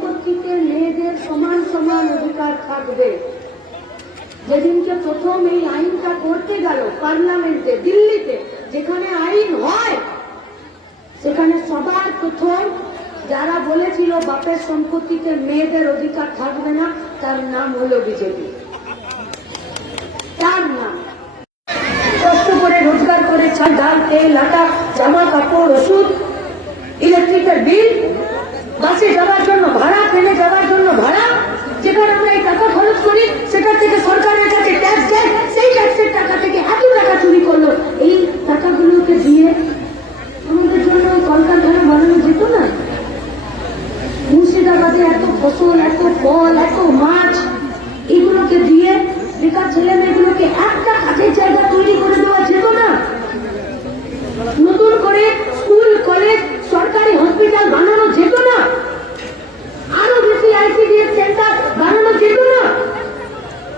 সম্পত্তিতে মেয়েদের সমান সমান অধিকার থাকবে। যেদিনকে প্রথম এই আইনটা করতে গেল পার্লামেন্টে দিল্লিতে, যেখানে আইন হয় সেখানে সবার প্রথম যারা বলেছিল বাপের সম্পত্তিতে মেয়েদের অধিকার থাকবে না, তার নাম হলো বিজেপি। তার নাম কষ্ট করে রোজগার করে চাল ডাল তেল আটা জামা কাপড় ওষুধ ইলেকট্রিকের বিল, বাসে যাওয়ার জন্য ভাড়া, ট্রেনে যাওয়ার জন্য ভাড়া, যেখানে আমরা এই টাকা খরচ করি সেটা থেকে সরকারের কাছে ট্যাক্স দেয়, সেই ট্যাক্সের টাকা থেকে এত টাকা চুরি করলো। এই টাকাগুলোকে দিয়ে আমাদের জন্য কলকারখানা বানানো যেত না? মুর্শিদাবাদে এত ফসল, এত ফল, এত মাছ, এগুলোকে দিয়ে বেকার ছেলে মেয়েগুলোকে একটা কাজের জায়গা তৈরি করে দেওয়া যেত না? নতুন করে স্কুল কলেজ সরকারি হসপিটাল বানানো যেত না? আরো বেশি আইসিডিএস সেন্টার বানানো যেত না?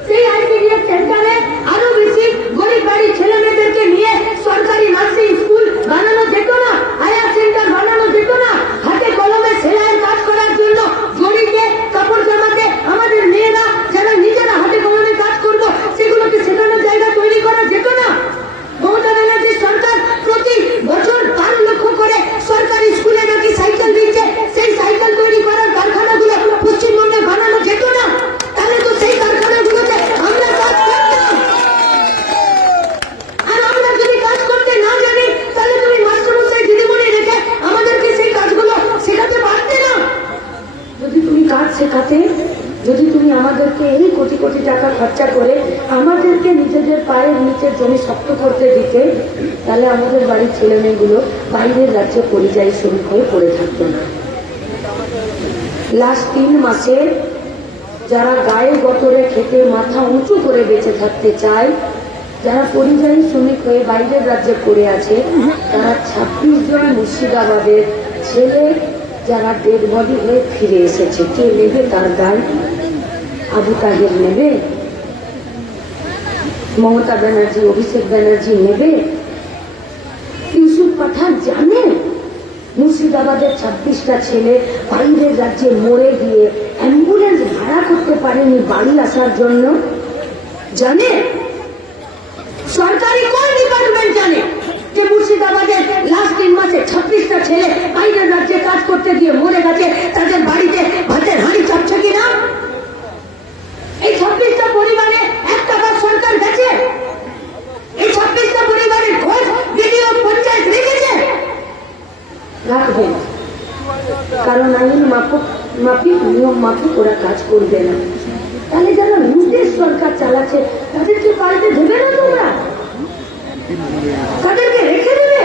সেই আইসিডিএস সেন্টারে আরো বেশি গরিব বাড়ির ছেলে মেয়েদেরকে নিয়ে সরকারি নার্সিং স্কুল বানানো যেত না? আয়া সেন্টার বানানো যেত না? হাতে কলমে সেলাইয়ের কাজ করার জন্য গরিবকে কাপড় জামাতে আমাদের মেয়েরা যারা নিজেরা হাতে কলমে কাজ করবো সেগুলোকে শেখানোর জায়গা তৈরি করা যেত না? মমতা ব্যানার্জি সরকার প্রতি বছর 5 লক্ষ করে সরকারি স্কুলে নাকি সাইকেল দিচ্ছে, সেই সাইকেল তৈরি করার কারখানাগুলো পশ্চিমবঙ্গে বানানো যেত না? তাহলে তো সেই কারখানাগুলোতে আমরা কাজ করতাম। আর আমরা যদি কাজ করতে না জানি তাহলে তুমি মাস্টারমশাই দিদিমণি রেখে আমাদেরকে সেই কাজগুলো শেখাতে পারতে না? যদি তুমি কাজ শেখাতে, যদি তুমি আমাদেরকে এই কোটি কোটি টাকা খরচা করে আমাদেরকে নিজেদের পায়ের নিচের জমি শক্ত করতে দিতে, তাহলে আমাদের বাড়ির ছেলে মেয়েগুলো বাইরের রাজ্যে পরিযায়ী শ্রমিক হয়ে পড়ে থাকতো না। লাস্ট 3 মাসে যারা গায়ে গতরে খেতে মাথা উঁচু করে বেঁচে থাকতে চায়, যারা পরিযায়ী শ্রমিক হয়ে বাইরের রাজ্যে পড়ে আছে, তারা 26 জন মুর্শিদাবাদের ছেলে যারা ডেড বডি হয়ে ফিরে এসেছে। কে নেবে তার দায়? আবু তাহের নেবে? মমতা ব্যানার্জি, অভিষেক ব্যানার্জি নেবে? ইউসুফ পাঠান জানে মুর্শিদাবাদের 26টা ছেলে বাইরের রাজ্যে মরে গিয়ে অ্যাম্বুলেন্স ভাড়া করতে পারেনি বাড়ি আসার জন্য? জানে? সরকারি কোন ডিপার্টমেন্ট জানে যে মুর্শিদাবাদের লাস্ট 3 মাসে 26টা ছেলে বাইরের রাজ্যে কাজ করতে গিয়ে মরে গেছে, তাদের বাড়িতে ভাতের হাঁড়ি চাপছে কিনা? এই 26টা পরিবারে 1 টাকা সরকার গেছে? এই 26টা পরিবারের খোঁজ বিডিও পঞ্চায়েত রেখেছে? রাখবে না, কারণ আইন মাফিক নিয়ম মাফিক ওরা কাজ করবে না। তাহলে যারা লুটের সরকার চালাচ্ছে তাদেরকে পাল্টে দেবে না? তোমরা তাদেরকে রেখে দেবে?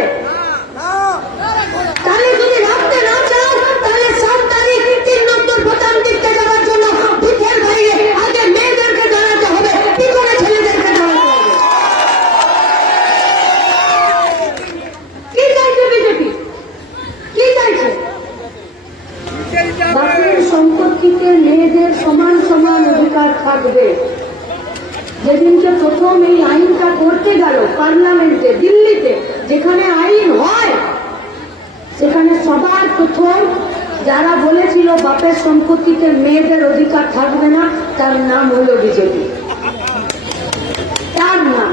তাহলে যদি রাখতে না চাও তাহলে 7 তারিখ 3 নম্বর বোতাম টিপতে যাওয়ার জন্য বুথের বাইরে আগে মেয়েদেরকে দাঁড়াতে হবে, কি করে ছেলেদেরকে দাঁড়াতে হবে? কি চাইছে বিজেপি? কি চাইছে? বাপের সম্পত্তিতে মেয়েদের সমান সমান অধিকার থাকবে। যেদিনকে প্রথম এই আইনটা করতে গেল পার্লামেন্টে দিল্লিতে, যেখানে আইন হয় সেখানে সবার প্রথম যারা বলেছিল বাপের সম্পত্তিতে মেয়েদের অধিকার থাকবে না, তার নাম হলো বিজেপি। তার নাম।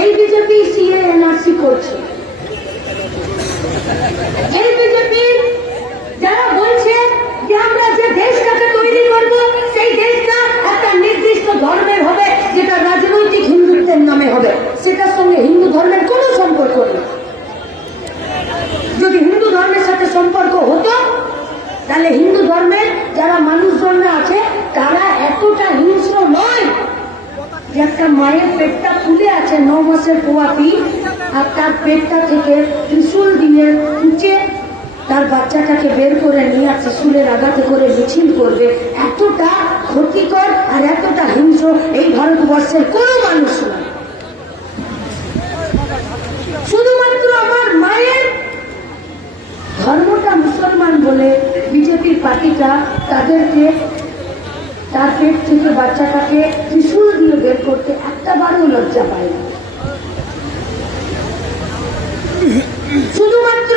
এই বিজেপি সিএ এনআরসি করছে। এই বিজেপি যারা বলছে যে আমরা যে দেশটাকে তৈরি করব সেই দেশটা একটা নির্দিষ্ট ধর্মের হবে, যেটা রাজনৈতিক হিন্দুত্বের নামে হবে, সেটার সঙ্গে হিন্দু ধর্মের কোনো সম্পর্ক নেই। যদি হিন্দু ধর্মের সাথে সম্পর্ক হতো তাহলে হিন্দু ধর্মের যারা মানুষজনরা আছে তারা এতটা হিংস্র নয় যে একটা মায়ের পেটটা ফুলে আছে 9 মাসের পোয়াতি, আর তার পেটটা থেকে ত্রিশূল দিয়ে উঁচে তার বাচ্চাটাকে বের করে নিয়ে ত্রিশূলের আঘাতে করে মিছিল করবে। এতটা ক্ষতিকর আর এতটা হিংস্র এই ভারতবর্ষের কোনো মানুষ নয়। শুধুমাত্র আমার মায়ের ধর্মটা মুসলমান বলে বিজেপির পার্টিটা তাদেরকে তার পেট থেকে বাচ্চাটাকে ত্রিশূল দিয়ে বের করতে একটা বারও লজ্জা পায় না। শুধুমাত্র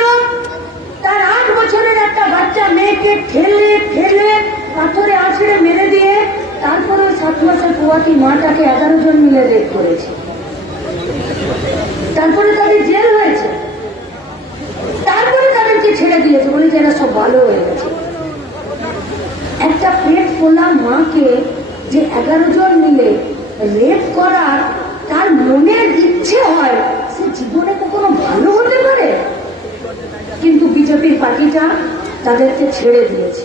তার 8 বছরের একটা মেয়েকে ঠেলে ঠেলে পাথরে আছড়ে মেরে দিয়ে তারপরে ওই 7 মাসের পোয়াতি মাটাকে 11 জন মিলে রেপ করেছে। তারপরে তাদের জেল হয়েছে, তারপরে তাদেরকে ছেড়ে দিয়েছে, বলে যে এরা সব ভালো হয়ে গেছে। একটা পেট ফোলা মাকে যে 11 জন মিলে রেপ করার তার মনের ইচ্ছে হয়, সে জীবনে কখনো ভালো হতে পারে? কিন্তু বিজেপির পার্টিটা তাদেরকে ছেড়ে দিয়েছে।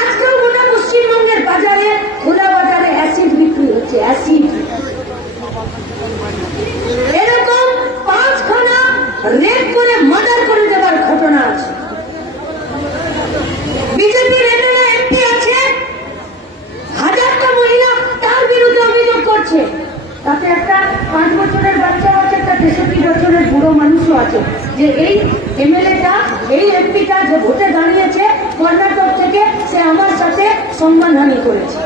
আজকাল গোটা পশ্চিমবঙ্গের বাজারে, খোলা বাজারে অ্যাসিড বিক্রি হচ্ছে, অ্যাসিড। এরকম 5খানা রেপ করে মার্ডার করে দেওয়ার ঘটনা আছে। বিজেপির এমএলএ এমপি আছে, 1000টা মহিলা তার বিরুদ্ধে অভিযোগ করছে। তাতে একটা 5 বছরের বাচ্চা আছে, একটা 63 বছরের বুড়ো মানুষও আছে, যে এই এমএলএটা, এই এমপিটা যে ভোটে দাঁড়িয়েছে কর্ণাটক থেকে, সে আমার সাথে সম্মানহানি করেছে।